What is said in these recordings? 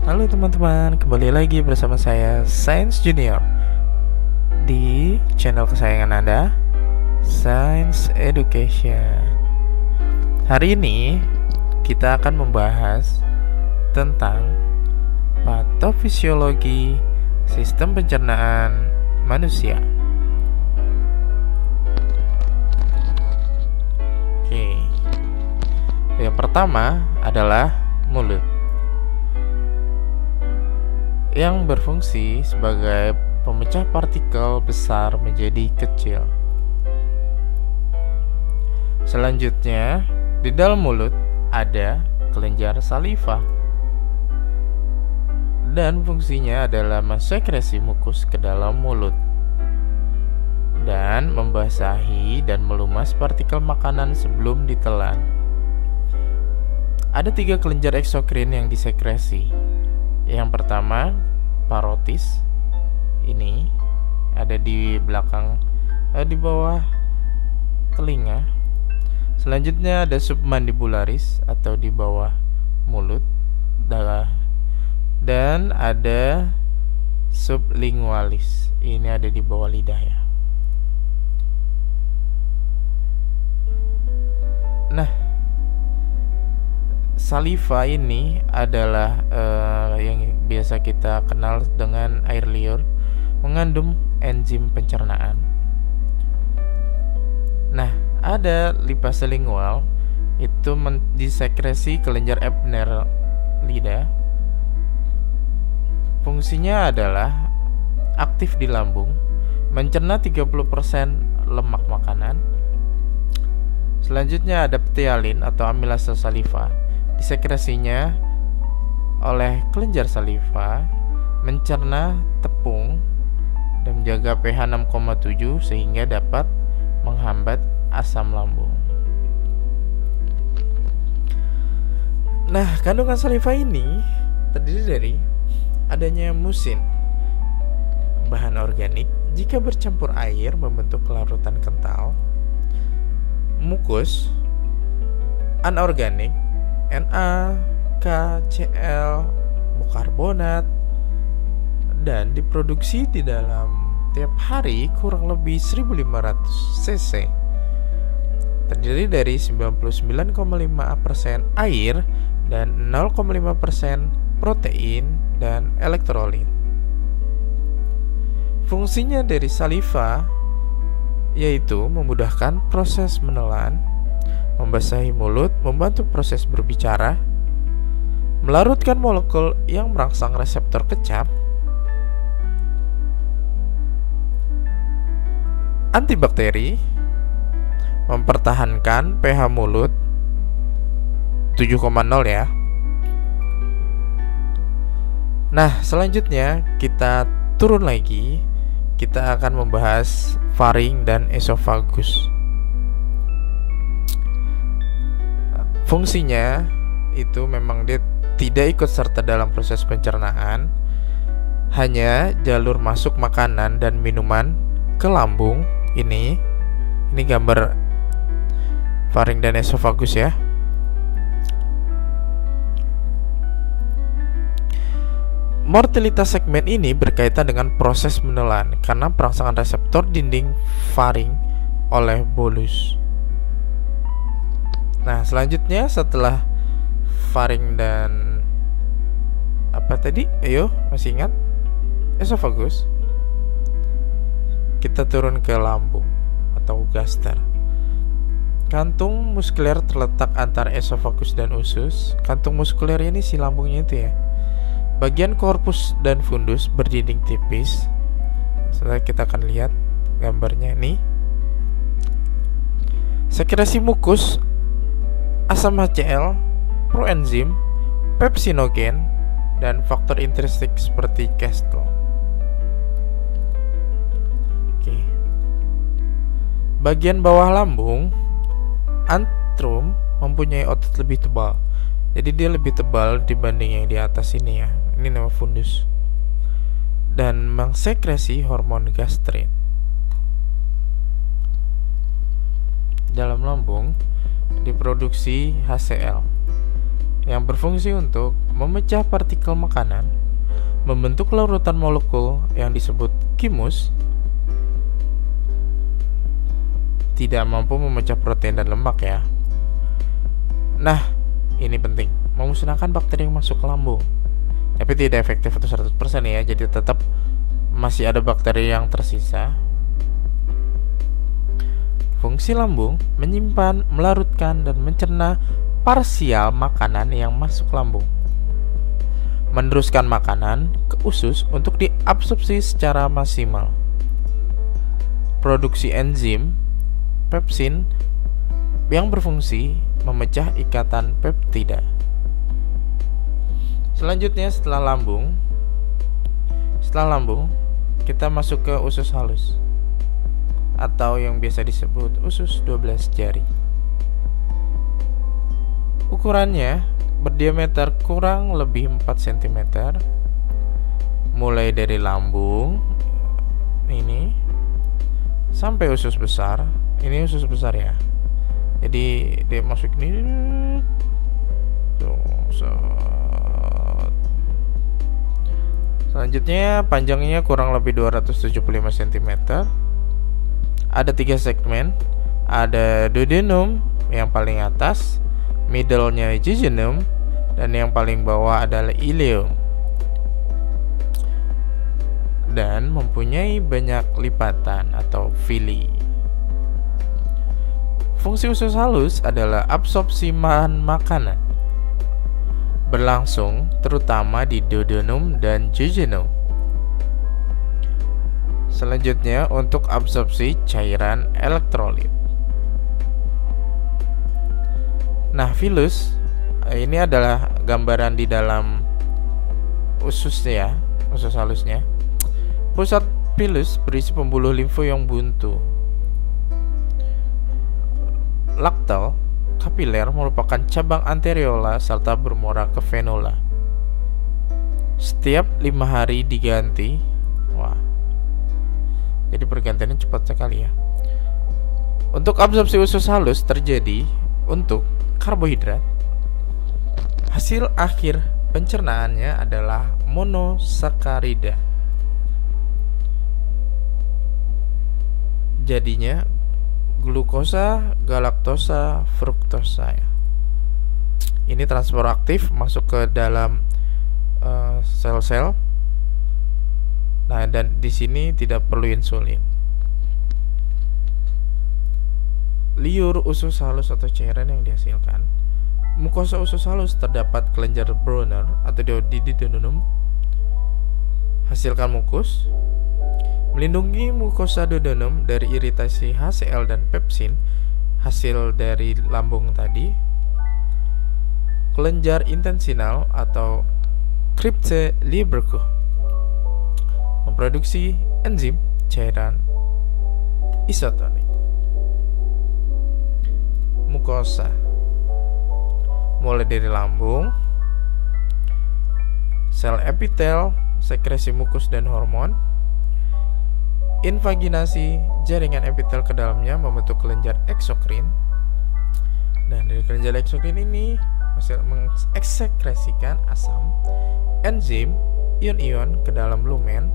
Halo teman-teman, kembali lagi bersama saya Science Junior di channel kesayangan Anda, Science Education. Hari ini kita akan membahas tentang patofisiologi sistem pencernaan manusia. Oke. Yang pertama adalah mulut, yang berfungsi sebagai pemecah partikel besar menjadi kecil. Selanjutnya, di dalam mulut ada kelenjar saliva, dan fungsinya adalah mensekresi mukus ke dalam mulut dan membasahi dan melumas partikel makanan sebelum ditelan. Ada 3 kelenjar eksokrin yang disekresi. Yang pertama, parotis. Ini ada di belakang, di bawah telinga. Selanjutnya ada submandibularis atau di bawah mulut, dan ada sublingualis. Ini ada di bawah lidah ya. Nah, saliva ini adalah yang biasa kita kenal dengan air liur, mengandung enzim pencernaan. Nah, ada lipase lingual, itu disekresi kelenjar Ebner lidah. Fungsinya adalah aktif di lambung, mencerna 30% lemak makanan. Selanjutnya ada ptyalin atau amilase saliva. Disekresinya oleh kelenjar saliva, mencerna tepung dan menjaga pH 6,7 sehingga dapat menghambat asam lambung. Nah, kandungan saliva ini terdiri dari adanya musin, bahan organik jika bercampur air membentuk larutan kental, mukus, anorganik, Na, KCl, bikarbonat, dan diproduksi di dalam tiap hari kurang lebih 1500 cc. Terdiri dari 99,5% air dan 0,5% protein dan elektrolit. Fungsinya dari saliva yaitu memudahkan proses menelan, membasahi mulut, membantu proses berbicara, melarutkan molekul yang merangsang reseptor kecap, antibakteri, mempertahankan pH mulut 7,0 ya. Nah, selanjutnya kita turun lagi. Kita akan membahas faring dan esofagus. Fungsinya itu memang dia tidak ikut serta dalam proses pencernaan, hanya jalur masuk makanan dan minuman ke lambung. Ini gambar faring dan esofagus ya. Mortalitas segmen ini berkaitan dengan proses menelan karena perangsangan reseptor dinding faring oleh bolus. Nah, selanjutnya setelah faring dan apa tadi? Ayo, masih ingat? Esofagus. Kita turun ke lambung atau gaster. Kantung muskuler terletak antara esofagus dan usus. Kantung muskuler ini si lambungnya itu ya. Bagian korpus dan fundus berdinding tipis. Setelah kita akan lihat gambarnya ini. Sekresi mukus, asam HCl, proenzim, pepsinogen, dan faktor intrinsik seperti kestel. Oke. Bagian bawah lambung, antrum mempunyai otot lebih tebal. Jadi dia lebih tebal dibanding yang di atas ini ya. Ini nama fundus. Dan mengsekresi hormon gastrin. Dalam lambung diproduksi HCl yang berfungsi untuk memecah partikel makanan, membentuk larutan molekul yang disebut chymus, tidak mampu memecah protein dan lemak ya. Nah, ini penting, memusnahkan bakteri yang masuk ke lambung. Tapi tidak efektif untuk 100% ya, jadi tetap masih ada bakteri yang tersisa. Fungsi lambung menyimpan, melarutkan, dan mencerna parsial makanan yang masuk lambung. Meneruskan makanan ke usus untuk diabsorpsi secara maksimal. Produksi enzim pepsin yang berfungsi memecah ikatan peptida. Selanjutnya setelah lambung kita masuk ke usus halus atau yang biasa disebut usus 12 jari. Ukurannya berdiameter kurang lebih 4 cm, mulai dari lambung ini sampai usus besar. Ini usus besar ya, jadi dia masuk ini tuh, selanjutnya panjangnya kurang lebih 275 cm. Ada 3 segmen, ada duodenum yang paling atas, middle-nya jejunum, dan yang paling bawah adalah ileum, dan mempunyai banyak lipatan atau villi. Fungsi usus halus adalah absorpsi bahan makanan, berlangsung terutama di duodenum dan jejunum. Selanjutnya untuk absorpsi cairan elektrolit. Nah, vilus ini adalah gambaran di dalam ususnya ya, usus halusnya. Pusat vilus berisi pembuluh limfu yang buntu. Laktal kapiler merupakan cabang anteriola serta bermuara ke venula. Setiap 5 hari diganti. Wah, jadi pergantiannya cepat sekali ya. Untuk absorpsi usus halus terjadi untuk karbohidrat. Hasil akhir pencernaannya adalah monosakarida. Jadinya glukosa, galaktosa, fruktosa ya. Ini transport aktif masuk ke dalam sel-sel. Nah, dan di sini tidak perlu insulin. Liur usus halus atau cairan yang dihasilkan. Mukosa usus halus terdapat kelenjar Brunner atau di duodenum. Hasilkan mukus. Melindungi mukosa duodenum dari iritasi HCl dan pepsin hasil dari lambung tadi. Kelenjar intensinal atau Crypte Lieberküh memproduksi enzim cairan isotonik. Mukosa mulai dari lambung, sel epitel, sekresi mukus dan hormon. Invaginasi jaringan epitel ke dalamnya membentuk kelenjar eksokrin. Dan dari kelenjar eksokrin ini mengekskresikan asam, enzim, ion-ion ke dalam lumen.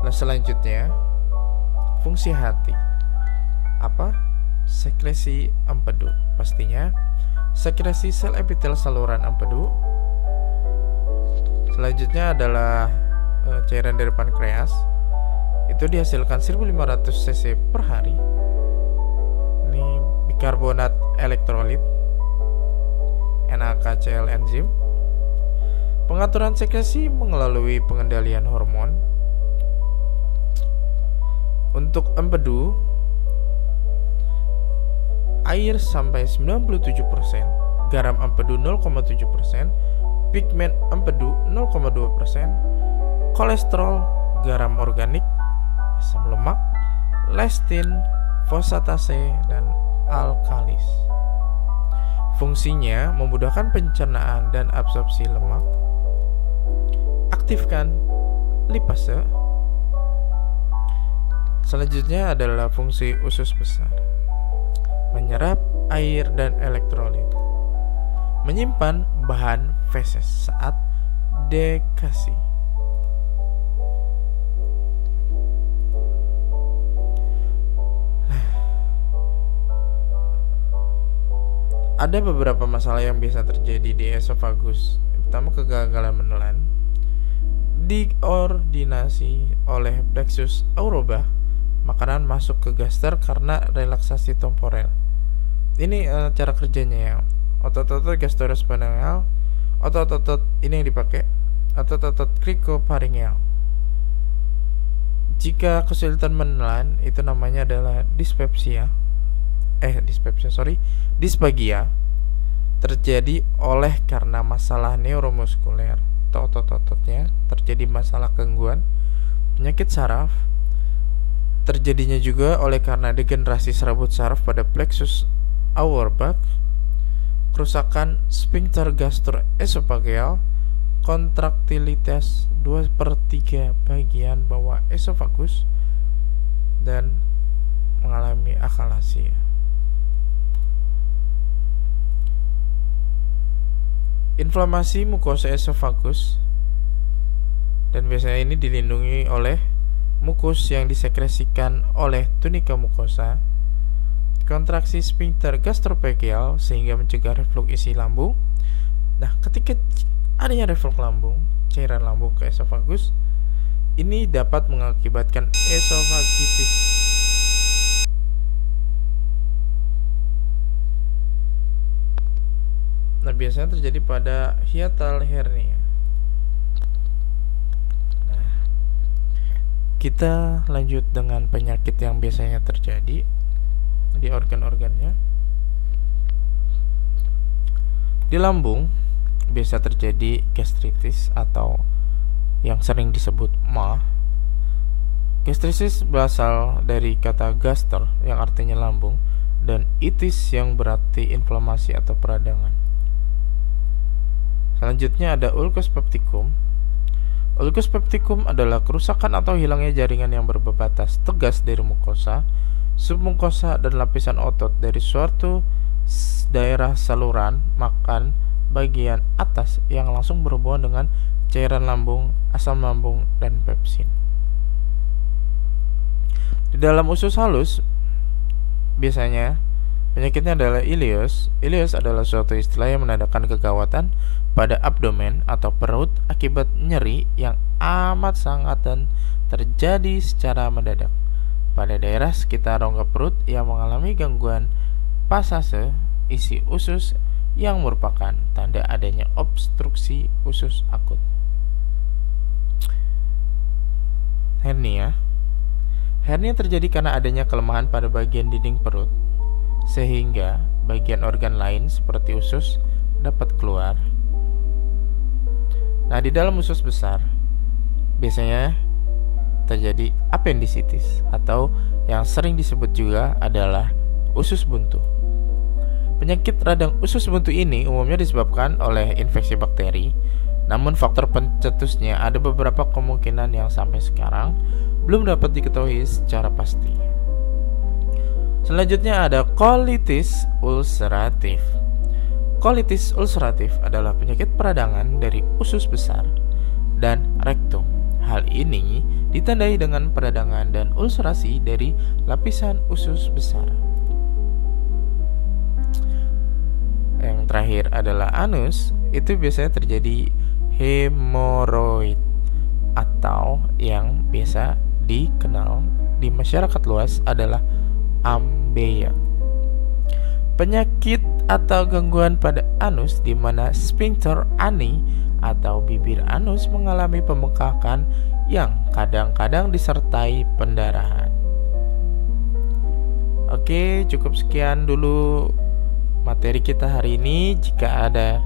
Nah, selanjutnya fungsi hati. Apa? Sekresi empedu. Pastinya sekresi sel epitel saluran empedu. Selanjutnya adalah cairan dari pankreas. Itu dihasilkan 1500 cc per hari. Ini bikarbonat elektrolit, NaCl enzim. Pengaturan sekresi melalui pengendalian hormon. Untuk empedu, air sampai 97%, garam empedu 0,7%, pigmen empedu 0,2%, kolesterol, garam organik, asam lemak, lestin, fosfatase, dan alkalis. Fungsinya memudahkan pencernaan dan absorpsi lemak, aktifkan lipase. Selanjutnya adalah fungsi usus besar, menyerap air dan elektrolit, menyimpan bahan feses saat dekasi. Ada beberapa masalah yang bisa terjadi di esofagus, pertama kegagalan menelan, dikoordinasi oleh plexus aurobah, makanan masuk ke gaster karena relaksasi temporal. Ini cara kerjanya ya. Otot-otot gastroesophageal, otot-otot ini yang dipakai, otot-otot cricopharyngeal. Jika kesulitan menelan, itu namanya adalah dispepsia, disfagia, terjadi oleh karena masalah neuromuskuler atau otot-ototnya, terjadi masalah gangguan penyakit saraf. Terjadinya juga oleh karena degenerasi serabut saraf pada plexus Auerbach, kerusakan sphincter gastroesophageal, kontraktilitas 2/3 bagian bawah esofagus, dan mengalami akalasi. Inflamasi mukosa esofagus, dan biasanya ini dilindungi oleh mukus yang disekresikan oleh tunika mukosa, kontraksi sphincter gastrophageal sehingga mencegah reflux isi lambung. Nah, ketika adanya reflux lambung, cairan lambung ke esofagus, ini dapat mengakibatkan esofagitis. Nah, biasanya terjadi pada hiatal hernia. Nah, kita lanjut dengan penyakit yang biasanya terjadi di organ-organnya. Di lambung biasa terjadi gastritis atau yang sering disebut MA. Gastritis berasal dari kata gaster yang artinya lambung dan itis yang berarti inflamasi atau peradangan. Selanjutnya ada ulcus pepticum. Ulcus pepticum adalah kerusakan atau hilangnya jaringan yang berbatas tegas dari mukosa, submukosa, dan lapisan otot dari suatu daerah saluran makan bagian atas yang langsung berhubungan dengan cairan lambung, asam lambung, dan pepsin. Di dalam usus halus, biasanya penyakitnya adalah ileus. Ileus adalah suatu istilah yang menandakan kegawatan pada abdomen atau perut akibat nyeri yang amat sangat dan terjadi secara mendadak pada daerah sekitar rongga perut yang mengalami gangguan pasase isi usus yang merupakan tanda adanya obstruksi usus akut. Hernia terjadi karena adanya kelemahan pada bagian dinding perut sehingga bagian organ lain seperti usus dapat keluar. Nah, di dalam usus besar biasanya terjadi apendisitis atau yang sering disebut juga adalah usus buntu. Penyakit radang usus buntu ini umumnya disebabkan oleh infeksi bakteri, namun faktor pencetusnya ada beberapa kemungkinan yang sampai sekarang belum dapat diketahui secara pasti. Selanjutnya ada colitis ulceratif. Colitis ulceratif adalah penyakit peradangan dari usus besar dan rektum. Hal ini ditandai dengan peradangan dan ulcerasi dari lapisan usus besar. Yang terakhir adalah anus. Itu biasanya terjadi hemoroid atau yang biasa dikenal di masyarakat luas adalah ambeia. Penyakit atau gangguan pada anus di mana sphincter ani atau bibir anus mengalami pembengkakan yang kadang-kadang disertai pendarahan. Oke, cukup sekian dulu materi kita hari ini. Jika ada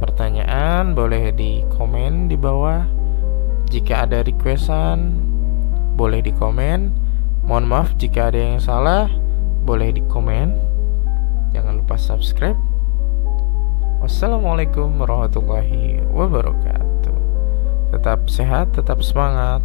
pertanyaan boleh di komen di bawah. Jika ada requestan boleh di komen. Mohon maaf jika ada yang salah, boleh di komen. Jangan lupa subscribe. Wassalamualaikum warahmatullahi wabarakatuh. Tetap sehat, tetap semangat.